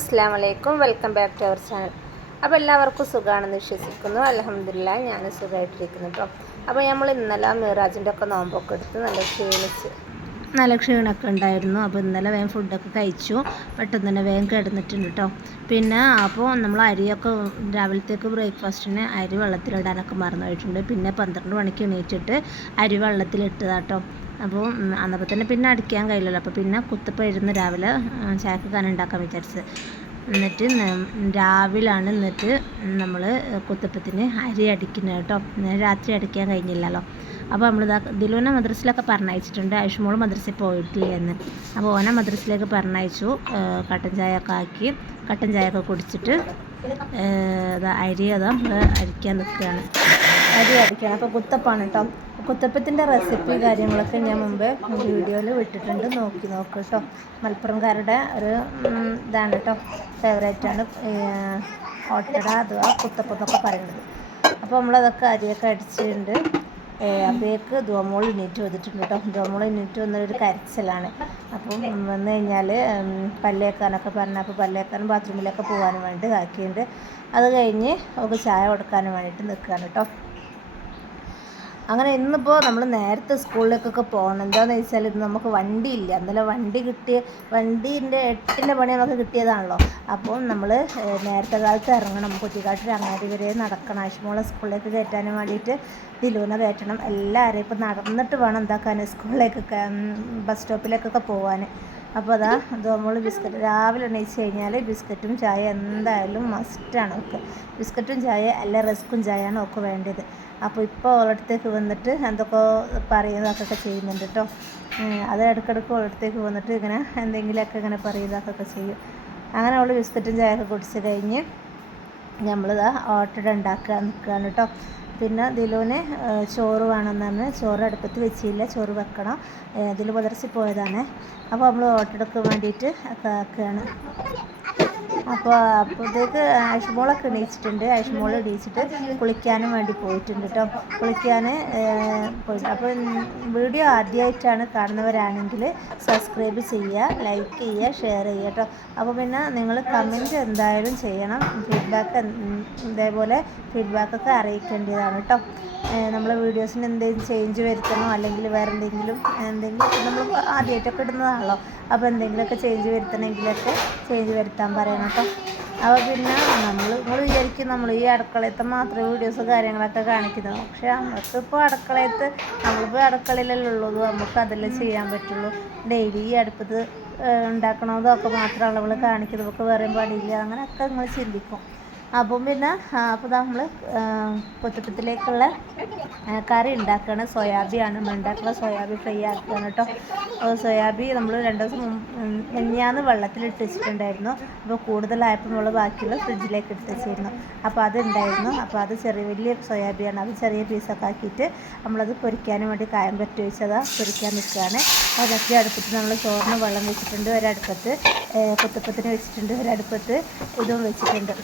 അസ്സാം വലൈക്കും welcome back to our channel. അപ്പോൾ എല്ലാവർക്കും സുഖമാണെന്ന് വിശ്വസിക്കുന്നു. അലഹമില്ല ഞാൻ സുഖമായിട്ടിരിക്കുന്നു കേട്ടോ അപ്പോൾ നമ്മൾ ഇന്നലെ മിറാജിന്റെ ഒക്കെ നോമ്പൊക്കെ എടുത്ത് നല്ല ക്ഷീണിച്ച് നല്ല ക്ഷീണമൊക്കെ ഉണ്ടായിരുന്നു. അപ്പോൾ ഇന്നലെ വേഗം ഫുഡൊക്കെ കഴിച്ചു. പെട്ടെന്ന് തന്നെ വേഗം കിടന്നിട്ടുണ്ട് കേട്ടോ പിന്നെ അപ്പോൾ നമ്മൾ അരിയൊക്കെ രാവിലത്തേക്ക് ബ്രേക്ക്ഫാസ്റ്റിന് അരി വെള്ളത്തിലിടാനൊക്കെ മറന്നു പോയിട്ടുണ്ട് പിന്നെ പന്ത്രണ്ട് മണിക്ക് എണീറ്റിട്ട് അരി വെള്ളത്തിലിട്ടതാട്ടോ അപ്പോൾ അന്നപ്പോൾ തന്നെ പിന്നെ അടിക്കാൻ കഴിയില്ലല്ലോ. അപ്പോൾ പിന്നെ കുത്തപ്പം ഇരുന്ന് രാവിലെ ചായക്ക് കനം ഉണ്ടാക്കാൻ വിചാരിച്ചത്. എന്നിട്ട് രാവിലാണ് എന്നിട്ട് നമ്മൾ കുത്തപ്പത്തിന് അരി അടിക്കുന്നത് കേട്ടോ. രാത്രി അടിക്കാൻ കഴിഞ്ഞില്ലല്ലോ. അപ്പോൾ നമ്മൾ ഇതാ ദിലോന മദ്രസിലൊക്കെ പറഞ്ഞയച്ചിട്ടുണ്ട്. ആയുഷ്മോൾ മദ്രസയിൽ പോയിട്ടില്ല എന്ന് അപ്പോൾ ഓന മദ്രസിലേക്ക് പറഞ്ഞയച്ചു. കട്ടൻ ചായ ഒക്കെ ആക്കി കട്ടൻ ചായ ഒക്കെ കുടിച്ചിട്ട് അരി അതാ അരിക്കാൻ നിൽക്കുകയാണ്. അരി അടിക്കണം. അപ്പോൾ കുത്തപ്പാണ് കേട്ടോ. കുത്തപ്പത്തിന്റെ റെസിപ്പി കാര്യങ്ങളൊക്കെ ഞാൻ മുമ്പ് വീഡിയോയിൽ വിട്ടിട്ടുണ്ട്. നോക്കി നോക്ക് കേട്ടോ മലപ്പുറംകാരുടെ ഒരു ഇതാണ് കേട്ടോ ഫേവറേറ്റാണ് ഓട്ടട അഥവാ കുത്തപ്പം പറയുന്നത്. അപ്പോൾ നമ്മളതൊക്കെ അരിയൊക്കെ അടിച്ചിട്ടുണ്ട്. അപ്പോഴേക്ക് ധോമോൾ എണീറ്റ് വന്നിട്ടുണ്ട് കേട്ടോ ധോമോൾ എണീറ്റ് വന്നൊരു കരച്ചിലാണ്. അപ്പം വന്നു കഴിഞ്ഞാൽ പല്ലേക്കാനൊക്കെ പറഞ്ഞാൽ അപ്പോൾ പല്ലേക്കാനും ബാത്റൂമിലൊക്കെ പോകാനും വേണ്ടി ആക്കിയിട്ടുണ്ട് അത് കഴിഞ്ഞ് ഒക്കെ ചായ കൊടുക്കാനും വേണ്ടിയിട്ട് നിൽക്കുകയാണ് കേട്ടോ അങ്ങനെ ഇന്നിപ്പോൾ നമ്മൾ നേരത്തെ സ്കൂളിലേക്കൊക്കെ പോകണം. എന്താണെന്ന് വെച്ചാൽ ഇത് നമുക്ക് വണ്ടിയില്ല. ഇന്നലെ വണ്ടി കിട്ടിയ വണ്ടീന്റെ എട്ടിന്റെ പണി നമുക്ക് കിട്ടിയതാണല്ലോ. അപ്പോൾ നമ്മൾ നേരത്തെ കാലത്ത് ഇറങ്ങണം. കുറ്റിക്കാട്ടിൽ അങ്ങാടി വരെ നടക്കണം. ആശുമോളെ സ്കൂളിലേക്ക് കയറ്റാനും വേണ്ടിയിട്ട് ദിലൂന കയറ്റണം. എല്ലാവരെയും ഇപ്പോൾ നടന്നിട്ട് വേണം എന്താക്കാൻ സ്കൂളിലേക്കൊക്കെ ബസ് സ്റ്റോപ്പിലേക്കൊക്കെ പോകാൻ അപ്പോൾ അതാ ദോമോൾ ബിസ്ക്കറ്റ് രാവിലെ എണീച്ച് കഴിഞ്ഞാൽ ബിസ്ക്കറ്റും ചായ എന്തായാലും മസ്റ്റാണ് ഒക്കെ. ബിസ്ക്കറ്റും ചായ അല്ല റസ്ക്കും ചായയാണ് ഒക്കെ വേണ്ടത്. അപ്പോൾ ഇപ്പോൾ ഓളടുത്തേക്ക് വന്നിട്ട് എന്തൊക്കെ പറയുന്നതൊക്കെ ചെയ്യുന്നുണ്ട് കേട്ടോ അത് ഇടയ്ക്കിടയ്ക്ക് ഓളടുത്തേക്ക് വന്നിട്ട് ഇങ്ങനെ എന്തെങ്കിലുമൊക്കെ ഇങ്ങനെ പറയുന്നതൊക്കെ ചെയ്യും. അങ്ങനെ അവൾ ബിസ്ക്കറ്റും ചായയൊക്കെ കുടിച്ച് കഴിഞ്ഞ് നമ്മളിതാ ഓട്ടട ഉണ്ടാക്കാൻ നിൽക്കുകയാണ് കേട്ടോ പിന്നെ ദിലുവിന് ചോറ് ചോറ് പറഞ്ഞ് ചോറ് അടുപ്പത്ത് വെച്ചില്ല. ചോറ് വെക്കണം. ഇതിൽ പുലർച്ചി പോയതാണ്. അപ്പോൾ നമ്മൾ ഓട്ടെടുക്കാൻ വേണ്ടിയിട്ട് ഒക്കെ ആക്കുകയാണ് അപ്പോൾ അപ്പോഴത്തേക്ക് ആഷ്മോളൊക്കെ എണീച്ചിട്ടുണ്ട്. ആഷ്മോൾ എണീച്ചിട്ട് കുളിക്കാനും വേണ്ടി പോയിട്ടുണ്ട് കേട്ടോ കുളിക്കാൻ പോയിട്ട് അപ്പോൾ വീഡിയോ ആദ്യമായിട്ടാണ് കാണുന്നവരാണെങ്കിൽ സബ്സ്ക്രൈബ് ചെയ്യുക ലൈക്ക് ചെയ്യുക ഷെയർ ചെയ്യുക കേട്ടോ അപ്പോൾ പിന്നെ നിങ്ങൾ കമന്റ് എന്തായാലും ചെയ്യണം. ഫീഡ്ബാക്ക് ഇതേപോലെ ഫീഡ്ബാക്കൊക്കെ അറിയിക്കേണ്ടതാണ് കേട്ടോ നമ്മളെ വീഡിയോസിന് എന്തെങ്കിലും ചേഞ്ച് വരുത്തണോ? അല്ലെങ്കിൽ വേറെ എന്തെങ്കിലും എന്തെങ്കിലും നമ്മൾ ആദ്യമായിട്ടൊക്കെ ഇടുന്നതാണല്ലോ. അപ്പോൾ എന്തെങ്കിലുമൊക്കെ ചേഞ്ച് വരുത്തണമെങ്കിലൊക്കെ ചേഞ്ച് വരുത്താൻ പറയണം. കേട്ടോ അപ്പോൾ പിന്നെ നമ്മൾ നിങ്ങൾ വിചാരിക്കും നമ്മൾ ഈ അടുക്കളയത്തെ മാത്രമേ വീഡിയോസ് കാര്യങ്ങളൊക്കെ കാണിക്കുന്നത് പക്ഷേ നമുക്കിപ്പോൾ അടുക്കളയത്ത് നമ്മളിപ്പോൾ അടുക്കളയിലല്ലേ ഉള്ളത് നമുക്ക് അതെല്ലാം ചെയ്യാൻ പറ്റുള്ളൂ. ഡെയിലി ഈ അടുപ്പത്ത് ഉണ്ടാക്കണതൊക്കെ മാത്രമാണ് നമ്മൾ കാണിക്കുന്നത്. നമുക്ക് വേറെ പണിയില്ല. അങ്ങനെയൊക്കെ നിങ്ങൾ ചിന്തിക്കും. അപ്പം പിന്നെ അപ്പം അപ്പോൾ നമ്മൾ പൊത്തപ്പത്തിലേക്കുള്ള കറി ഉണ്ടാക്കുകയാണ് സോയാബിയാണ് നമ്മൾ ഉണ്ടാക്കുന്നത്. സോയാബി ഫ്രൈ ആക്കുകയാണ് കേട്ടോ. അപ്പോൾ സോയാബി നമ്മൾ രണ്ട് ദിവസം മെഞ്ഞാന്ന് വെള്ളത്തിലിട്ട് വെച്ചിട്ടുണ്ടായിരുന്നു. അപ്പോൾ കൂടുതലായപ്പോൾ നമ്മൾ ബാക്കിയുള്ള ഫ്രിഡ്ജിലേക്ക് എടുത്ത് വെച്ചിരുന്നു. അപ്പോൾ അതുണ്ടായിരുന്നു. അപ്പോൾ അത് ചെറിയ വലിയ സോയാബിയാണ്. അത് ചെറിയ പീസൊക്കെ ആക്കിയിട്ട് നമ്മളത് പൊരിക്കാനും വേണ്ടി കായം പറ്റി വെച്ചതാ. പൊരിക്കാൻ നിൽക്കുകയാണ്. അതൊക്കെ അടുപ്പത്ത് നമ്മൾ ചോറിന് വെള്ളം വെച്ചിട്ടുണ്ട്. ഒരടുപ്പത്ത് പുത്തപ്പത്തിന് വെച്ചിട്ടുണ്ട്. ഒരടുപ്പത്ത് ഇതും വെച്ചിട്ടുണ്ട്.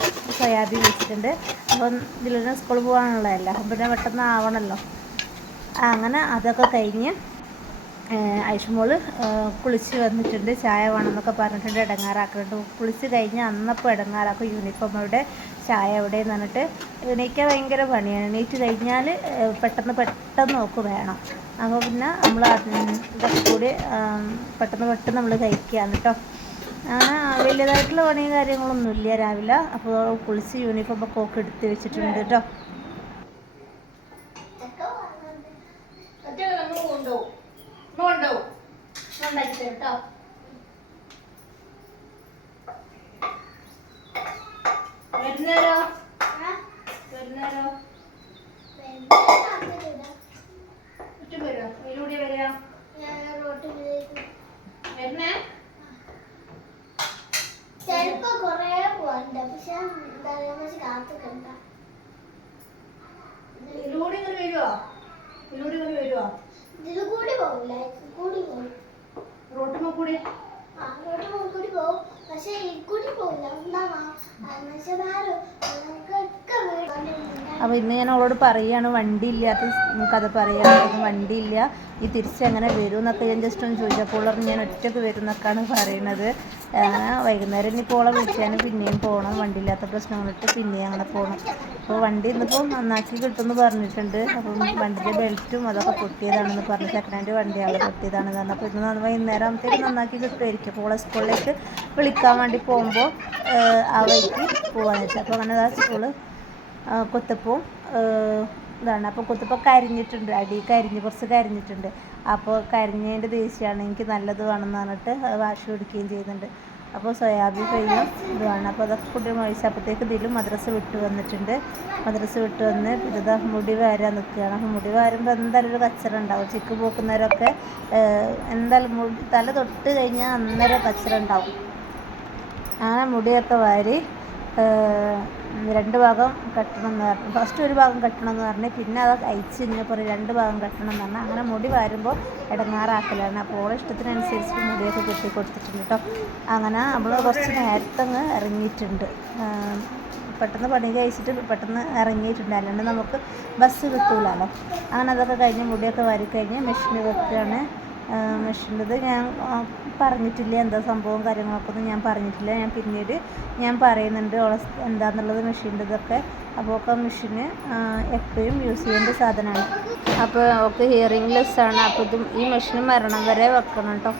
സോയാബീൻ വെച്ചിട്ടുണ്ട്. അപ്പം ഇതിൽ സ്കൂളിൽ പോകാനുള്ളതല്ല? അപ്പം പിന്നെ പെട്ടെന്ന് ആവണമല്ലോ അങ്ങനെ അതൊക്കെ കഴിഞ്ഞ് ഐഷുമോൾ കുളിച്ച് വന്നിട്ടുണ്ട്. ചായ വേണമെന്നൊക്കെ പറഞ്ഞിട്ടുണ്ട്. ഇടങ്ങാറാക്കുന്നുണ്ട്. കുളിച്ച് കഴിഞ്ഞ് അന്നപ്പോൾ ഇടങ്ങാറാക്കും യൂണിഫോം അവിടെ. ചായ എവിടെ എന്ന് പറഞ്ഞിട്ട് എണീക്കാൻ ഭയങ്കര പണിയാണ്. എണീറ്റ് കഴിഞ്ഞാൽ പെട്ടെന്ന് പെട്ടെന്ന് നോക്ക് വേണം. അപ്പോൾ പിന്നെ നമ്മൾ ഇതൊക്കെ കൂടി പെട്ടെന്ന് പെട്ടെന്ന് നമ്മൾ കഴിക്കുകയാണ് കേട്ടോ. അങ്ങനെ വലിയതായിട്ടുള്ള പണിയും കാര്യങ്ങളൊന്നും ഇല്ല രാവിലെ. അപ്പോൾ കുളിച്ച് യൂണിഫോം ഒക്കെ ഒക്കെ എടുത്ത് വെച്ചിട്ടുണ്ട് കേട്ടോ വരുന്നേരോ? ചെലപ്പോ കൊറേ പോവാണ്ട്. പക്ഷെ എന്താ പറയാ പക്ഷെ കാത്തുക്കണ്ട ഇതിലൂടെ ഇങ്ങനെ വരുമോ ഇതിലൂടെ ഇങ്ങനെ വരുമോ ഇതിൽ കൂടി പോവില്ല. ഇതിൽ കൂടി പോകും റോട്ടുമ്മ കൂടി? ആ പോകും പക്ഷെ ഈ കൂടി പോകില്ല അപ്പോൾ ഇന്ന് ഞാൻ അവളോട് പറയാണ് വണ്ടി ഇല്ലാത്ത കഥ പറയാം വണ്ടി ഇല്ല ഈ തിരിച്ച് തിരിച്ചെങ്ങനെ വരും? എന്നൊക്കെ ഞാൻ ജസ്റ്റ് ഒന്ന് ചോദിച്ചപ്പോൾ പറഞ്ഞു ഞാൻ ഒറ്റയ്ക്ക് വരും എന്നൊക്കെയാണ് പറയണത്. വൈകുന്നേരം ഇനിയിപ്പോൾ ഓളെ വിളിച്ചാലും പിന്നെയും പോകണം വണ്ടി ഇല്ലാത്ത പ്രശ്നങ്ങളിട്ട് പിന്നെയും അങ്ങനെ പോകണം അപ്പോൾ വണ്ടി ഇന്നിപ്പോൾ നന്നാക്കി കിട്ടുമെന്ന് പറഞ്ഞിട്ടുണ്ട്. അപ്പം വണ്ടിന്റെ ബെൽറ്റും അതൊക്കെ പൊട്ടിയതാണെന്ന് പറഞ്ഞു. സെക്കൻഡ് ഹാൻഡ് വണ്ടിയാണ് പൊട്ടിയതാണെന്ന് പറഞ്ഞു. അപ്പോൾ ഇന്ന് വൈകുന്നേരം ആകുമ്പോഴത്തേക്ക് നന്നാക്കി കിട്ടുമായിരിക്കും. അപ്പോൾ സ്കൂളിലേക്ക് വിളിക്കാൻ വേണ്ടി പോകുമ്പോൾ ആ വഴിക്ക് വെച്ചാൽ അപ്പോൾ അങ്ങനെ ആ സ്കൂൾ കൊത്തപ്പവും ഇതാണ്. അപ്പോൾ കൊത്തപ്പം കരിഞ്ഞിട്ടുണ്ട്. അടി കരിഞ്ഞ് കുറച്ച് കരിഞ്ഞിട്ടുണ്ട്. അപ്പോൾ കരിഞ്ഞതിന്റെ ദേഷ്യമാണ്. എനിക്ക് നല്ലത് വേണമെന്ന് പറഞ്ഞിട്ട് വാഷ് പിടിക്കുകയും ചെയ്യുന്നുണ്ട്. അപ്പോൾ സോയാബി ഇത് വേണം അപ്പോൾ അതൊക്കെ കുട്ടി കഴിച്ചപ്പോഴത്തേക്ക് ഇതിലും മദ്രസ വിട്ട് വന്നിട്ടുണ്ട്. മദ്രസ വിട്ട് വന്ന് ഇതാ മുടി വാരാൻ നിൽക്കുകയാണ്. അപ്പോൾ മുടി വാരുമ്പോൾ എന്തായാലും ഒരു കച്ചറ ഉണ്ടാവും. ചിക്ക് പോക്കുന്നവരൊക്കെ എന്തായാലും മുടി തല തൊട്ട് കഴിഞ്ഞാൽ അന്നേരം കച്ചറ ഉണ്ടാവും. അങ്ങനെ മുടിയൊക്കെ വാരി രണ്ട് ഭാഗം കെട്ടണം എന്ന് പറഞ്ഞു. ഫസ്റ്റ് ഒരു ഭാഗം കെട്ടണം എന്ന് പറഞ്ഞു. പിന്നെ അത് അയച്ച് കഴിഞ്ഞപ്പോൾ രണ്ട് ഭാഗം കെട്ടണം എന്ന് പറഞ്ഞാൽ അങ്ങനെ മുടി വാരുമ്പോൾ ഇടങ്ങാറാക്കലാണ്. അപ്പോൾ ഇഷ്ടത്തിനനുസരിച്ച് മുടിയൊക്കെ കെട്ടി കൊടുത്തിട്ടുണ്ട് കേട്ടോ അങ്ങനെ നമ്മൾ കുറച്ച് നേരത്തെ അങ്ങ് ഇറങ്ങിയിട്ടുണ്ട് പെട്ടെന്ന് പണി കഴിച്ചിട്ട് പെട്ടെന്ന് ഇറങ്ങിയിട്ടുണ്ട്. അല്ലാണ്ട് നമുക്ക് ബസ് കിട്ടൂലല്ലോ. അങ്ങനെ അതൊക്കെ കഴിഞ്ഞ് മുടിയൊക്കെ വാരിക്കഴിഞ്ഞ് മെഷീനിൽ വെക്കുകയാണ് മെഷീന്റെത് ഞാൻ പറഞ്ഞിട്ടില്ല എന്താ സംഭവം കാര്യങ്ങളൊക്കെ ഒന്നും ഞാൻ പറഞ്ഞിട്ടില്ല. ഞാൻ പിന്നീട് ഞാൻ പറയുന്നുണ്ട് ഓളെ സ് എന്താന്നുള്ളത് മെഷീന്റെതൊക്കെ അപ്പോൾ ഒക്കെ മെഷീന് എപ്പോഴും യൂസ് ചെയ്യേണ്ട സാധനമാണ് അപ്പോൾ ഒക്കെ ഹിയറിംഗ് ലെസ് ആണ്. അപ്പോൾ ഇതും ഈ മെഷീൻ മരണം വരെ വെക്കണം കേട്ടോ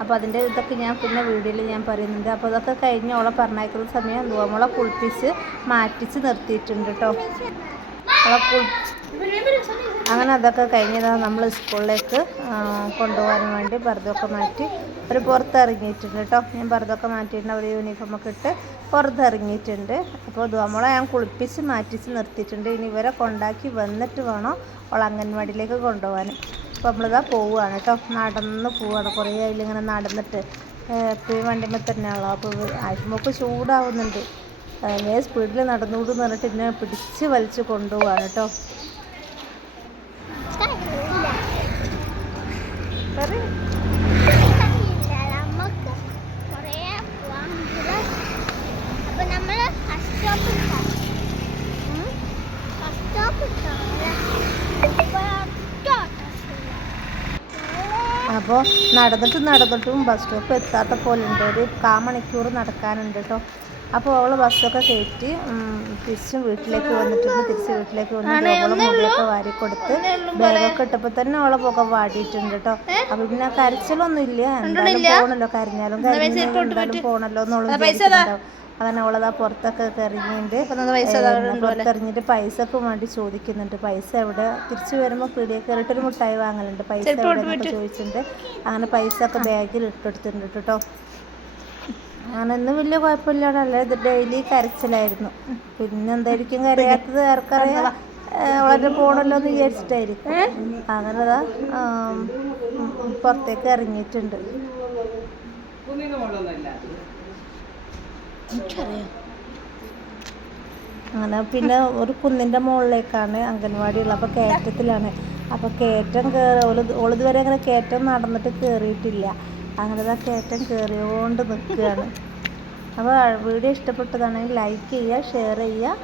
അപ്പോൾ അതിന്റെ ഇതൊക്കെ ഞാൻ പിന്നെ വീഡിയോയിൽ ഞാൻ പറയുന്നുണ്ട്. അപ്പോൾ അതൊക്കെ കഴിഞ്ഞ് ഓളെ പറഞ്ഞയക്കുന്ന സമയം നോമളെ കുളിപ്പിച്ച് മാറ്റിച്ച് നിർത്തിയിട്ടുണ്ട് കേട്ടോ ഓളെ കുളിച്ച് അങ്ങനെ അതൊക്കെ കഴിഞ്ഞതാണ് നമ്മൾ സ്കൂളിലേക്ക് കൊണ്ടുപോകാൻ വേണ്ടി പർദ്ദമൊക്കെ മാറ്റി. ഒരു പുറത്തിറങ്ങിയിട്ടുണ്ട് കേട്ടോ. ഞാൻ പർദ്ദമൊക്കെ മാറ്റിയിട്ടുണ്ട്. അവർ യൂണിഫോമൊക്കെ ഇട്ട് പുറത്തിറങ്ങിയിട്ടുണ്ട്. അപ്പോൾ നമ്മളെ ഞാൻ കുളിപ്പിച്ച് മാറ്റിച്ച് നിർത്തിയിട്ടുണ്ട്. ഇനി ഇവരെ കൊണ്ടാക്കി വന്നിട്ട് വേണം അവൾ അംഗൻവാടിയിലേക്ക് കൊണ്ടുപോകാൻ. അപ്പോൾ നമ്മളിതാ പോവുകയാണ് കേട്ടോ. നടന്ന് പോവുകയാണ്. കുറേ അതിലിങ്ങനെ നടന്നിട്ട്. എപ്പോഴും വണ്ടിമേ തന്നെയാണല്ലോ. അപ്പോൾ ആശുമൊക്കെ ചൂടാവുന്നുണ്ട്. ഞാൻ സ്പീഡിൽ നടന്നുകൂടെന്ന് പറഞ്ഞിട്ട് എന്നെ പിടിച്ച് വലിച്ച് കൊണ്ടുപോവാണ് കേട്ടോ പറയ്. നമുക്ക് കുറേ പോവാൻ അപ്പൊ നമ്മൾ ഫസ്റ്റ് സ്റ്റോപ്പ് ഫസ്റ്റ് സ്റ്റോപ്പ് അപ്പോൾ നടന്നിട്ട് നടന്നിട്ടും ബസ് സ്റ്റോപ്പ് എത്താത്ത പോലെ ഉണ്ട് ഒരു കാ മണിക്കൂർ നടക്കാനുണ്ട് കേട്ടോ അപ്പോൾ അവൾ ബസ്സൊക്കെ കയറ്റി തിരിച്ചും വീട്ടിലേക്ക് വന്നിട്ടുണ്ട്. തിരിച്ച് വീട്ടിലേക്ക് വന്നിട്ട് അവളെ മുടിയൊക്കെ വാരി കൊടുത്ത് ബാഗൊക്കെ ഇട്ടപ്പോൾ തന്നെ അവളെ പുക വാടിയിട്ടുണ്ട് കേട്ടോ അപ്പോൾ പിന്നെ കരച്ചിലൊന്നും ഇല്ല എന്തായാലും പോകണല്ലോ കരഞ്ഞാലും കരഞ്ഞാലും എന്തായാലും പോകണല്ലോ എന്നുള്ളത് അങ്ങനെ അവളതാ പുറത്തൊക്കെ ഇറങ്ങിയിട്ട് പുറത്തെറിഞ്ഞിട്ട് പൈസ ഒക്കെ വേണ്ടി ചോദിക്കുന്നുണ്ട്. പൈസ എവിടെ? തിരിച്ചു വരുമ്പോൾ പീടിയെ കയറിയിട്ട് ഒരു മുട്ടായി വാങ്ങലുണ്ട്. പൈസ എവിടെ ചോദിച്ചിട്ടുണ്ട്. അങ്ങനെ പൈസ ഒക്കെ ബാഗിൽ ഇട്ടെടുത്തിട്ടുണ്ട് കേട്ടോ. അങ്ങനെ ഒന്നും വലിയ കുഴപ്പമില്ലാടല്ല ഇത് ഡെയിലി കരച്ചിലായിരുന്നു. പിന്നെ എന്തായിരിക്കും കരയാത്തത് ആർക്കറിയാം. വളരെ പോണല്ലോ എന്ന് വിചാരിച്ചിട്ടായിരിക്കും. അങ്ങനെ ദാ, ആം, ഉം, പുറത്തേക്ക് ഇറങ്ങിയിട്ടുണ്ട്. അങ്ങനെ പിന്നെ ഒരു കുന്നിന്റെ മുകളിലേക്കാണ് അംഗൻവാടി ഉള്ളത്. അപ്പോൾ കയറ്റത്തിലാണ്. അപ്പോൾ കയറ്റം കയറി ഓൾ ഓൾ ഇതുവരെ അങ്ങനെ കയറ്റം നടന്നിട്ട് കയറിയിട്ടില്ല അങ്ങനെ ആ കയറ്റം കയറിയോണ്ട് നിൽക്കുകയാണ് അപ്പോൾ വീഡിയോ ഇഷ്ടപ്പെട്ടതാണെങ്കിൽ ലൈക്ക് ചെയ്യുക ഷെയർ ചെയ്യുക.